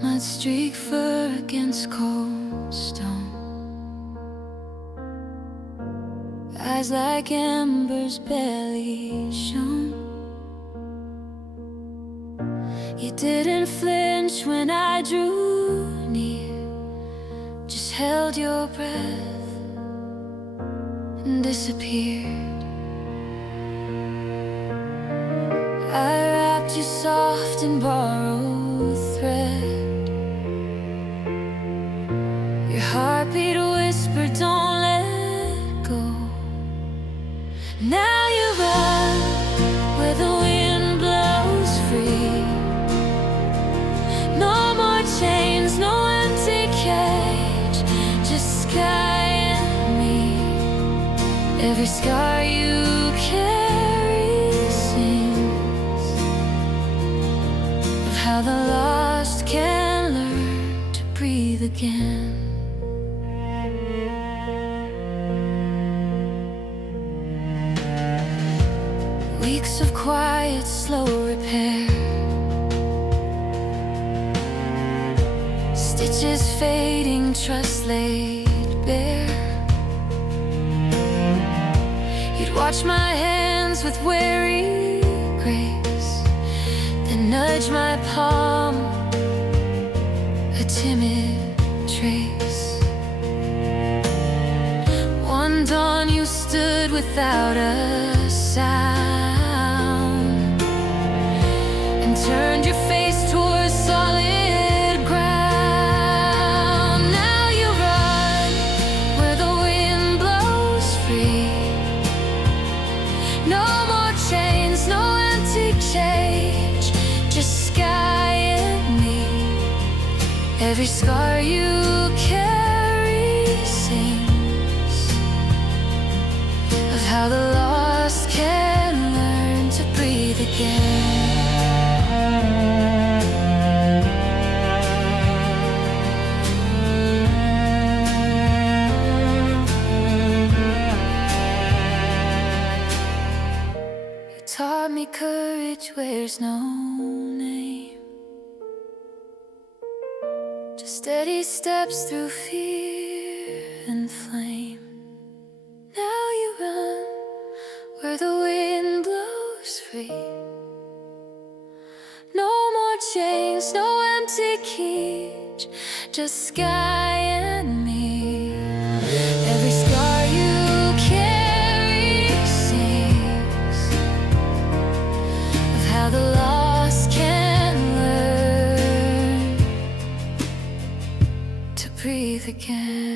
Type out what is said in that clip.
Mud streak fur against cold stone, eyes like embers barely shone. You didn't flinch when I drew near, just held your breath and disappeared. I wrapped you soft in borrowed thread. Your heartbeat whispered, don't let go. Now you run where the wind blows free. No more chains, no empty cage, just sky and me. Every scar you carry sings of how the lost can learn to breathe again. Weeks of quiet, slow repair, stitches fading, trust laid bare. You'd watch my hands with wary grace, then nudge my palm, a timid trace. One dawn you stood without a sound and turned your face towards solid ground. Now you run where the wind blows free. No more chains, no empty cage, just sky and me. Every scar you carry sings of how the lost can learn to breathe again. You taught me courage wears no name, just steady steps through fear and flame. Now you run where the wind blows free. No more chains, no empty cage, just sky and me. Every scar you carry sings of how the lost can learn to breathe again.